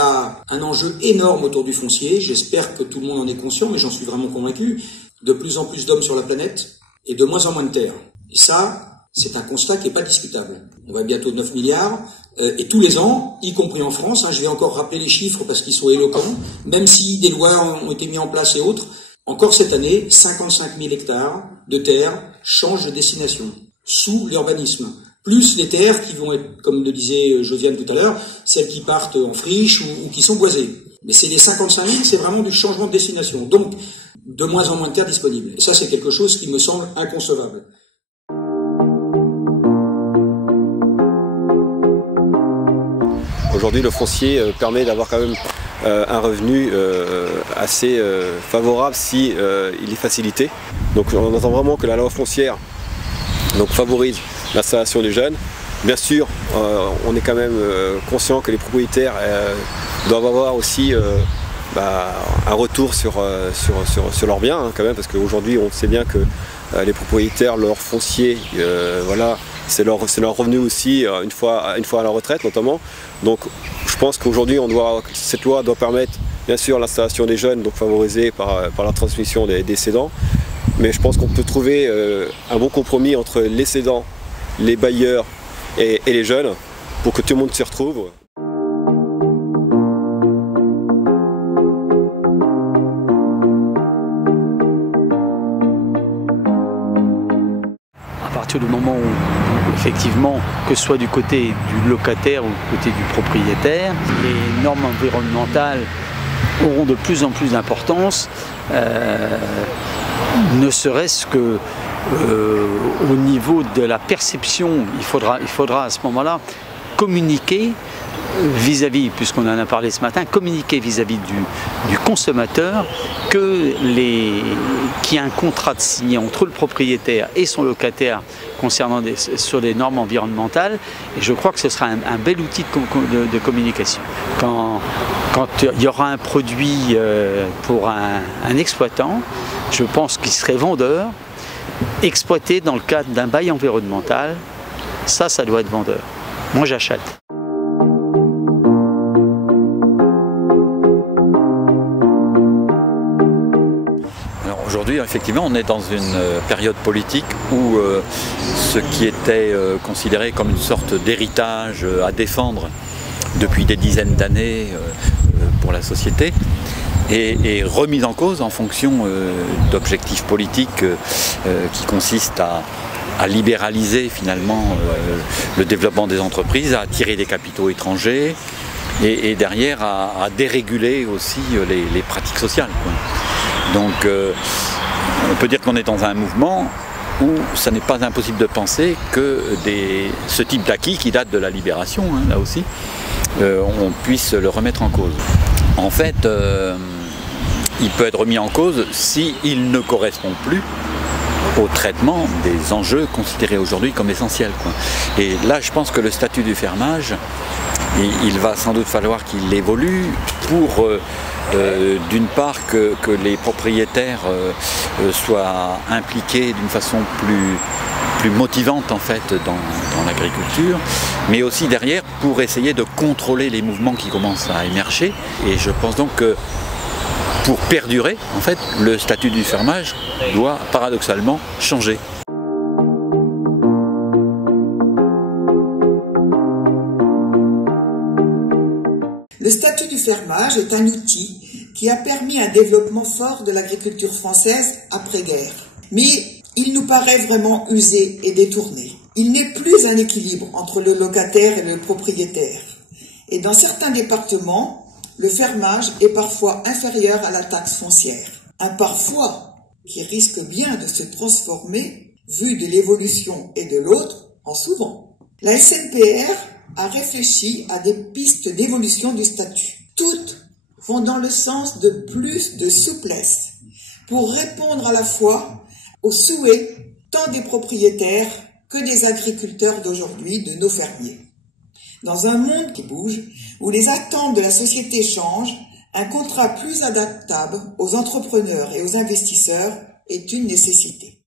a un enjeu énorme autour du foncier. J'espère que tout le monde en est conscient, mais j'en suis vraiment convaincu. De plus en plus d'hommes sur la planète et de moins en moins de terres. Et ça, c'est un constat qui n'est pas discutable. On va bientôt 9 milliards. Et tous les ans, y compris en France, je vais encore rappeler les chiffres parce qu'ils sont éloquents, même si des lois ont été mises en place et autres, encore cette année, 55 000 hectares de terres changent de destination, sous l'urbanisme. Plus les terres qui vont être, comme le disait Josiane tout à l'heure, celles qui partent en friche ou qui sont boisées. Mais c'est les 55 000, c'est vraiment du changement de destination. Donc, de moins en moins de terres disponibles. Et ça, c'est quelque chose qui me semble inconcevable. Aujourd'hui, le foncier permet d'avoir quand même un revenu assez favorable si il est facilité. Donc on entend vraiment que la loi foncière favorise l'installation des jeunes. Bien sûr, on est quand même conscient que les propriétaires doivent avoir aussi un retour sur leurs biens quand même, parce qu'aujourd'hui on sait bien que les propriétaires, leur foncier, voilà, c'est leur revenu aussi une fois à la retraite notamment. Donc je pense qu'aujourd'hui cette loi doit permettre bien sûr l'installation des jeunes, donc favorisée par la transmission des cédants. Mais je pense qu'on peut trouver un bon compromis entre les cédants, les bailleurs et les jeunes pour que tout le monde s'y retrouve. À partir du moment où, effectivement, que ce soit du côté du locataire ou du côté du propriétaire, les normes environnementales auront de plus en plus d'importance, ne serait-ce que au niveau de la perception. Il faudra à ce moment-là communiquer vis-à-vis, puisqu'on en a parlé ce matin, communiquer vis-à-vis du consommateur qu'il y a un contrat de signé entre le propriétaire et son locataire concernant sur des normes environnementales, et je crois que ce sera un bel outil de communication. Quand il y aura un produit pour un exploitant, je pense qu'il serait vendeur, exploité dans le cadre d'un bail environnemental, ça doit être vendeur. Moi j'achète. Aujourd'hui, effectivement, on est dans une période politique où ce qui était considéré comme une sorte d'héritage à défendre depuis des dizaines d'années pour la société est remis en cause en fonction d'objectifs politiques qui consistent à libéraliser finalement le développement des entreprises, à attirer des capitaux étrangers et derrière à déréguler aussi les pratiques sociales, quoi. Donc on peut dire qu'on est dans un mouvement où ça n'est pas impossible de penser que ce type d'acquis qui date de la libération, là aussi, on puisse le remettre en cause. En fait, il peut être remis en cause s'il ne correspond plus au traitement des enjeux considérés aujourd'hui comme essentiels, quoi. Et là, je pense que le statut du fermage, il va sans doute falloir qu'il évolue pour, d'une part, que les propriétaires soient impliqués d'une façon plus motivante en fait dans l'agriculture, mais aussi derrière pour essayer de contrôler les mouvements qui commencent à émerger. Et je pense donc que pour perdurer, en fait, le statut du fermage doit paradoxalement changer. Le statut du fermage est un outil qui a permis un développement fort de l'agriculture française après-guerre. Mais il nous paraît vraiment usé et détourné. Il n'est plus un équilibre entre le locataire et le propriétaire. Et dans certains départements, le fermage est parfois inférieur à la taxe foncière. Un parfois qui risque bien de se transformer, vu de l'évolution et de l'autre, en souvent. La SNPR a réfléchi à des pistes d'évolution du statut. Toutes vont dans le sens de plus de souplesse pour répondre à la fois aux souhaits tant des propriétaires que des agriculteurs d'aujourd'hui, de nos fermiers. Dans un monde qui bouge, où les attentes de la société changent, un contrat plus adaptable aux entrepreneurs et aux investisseurs est une nécessité.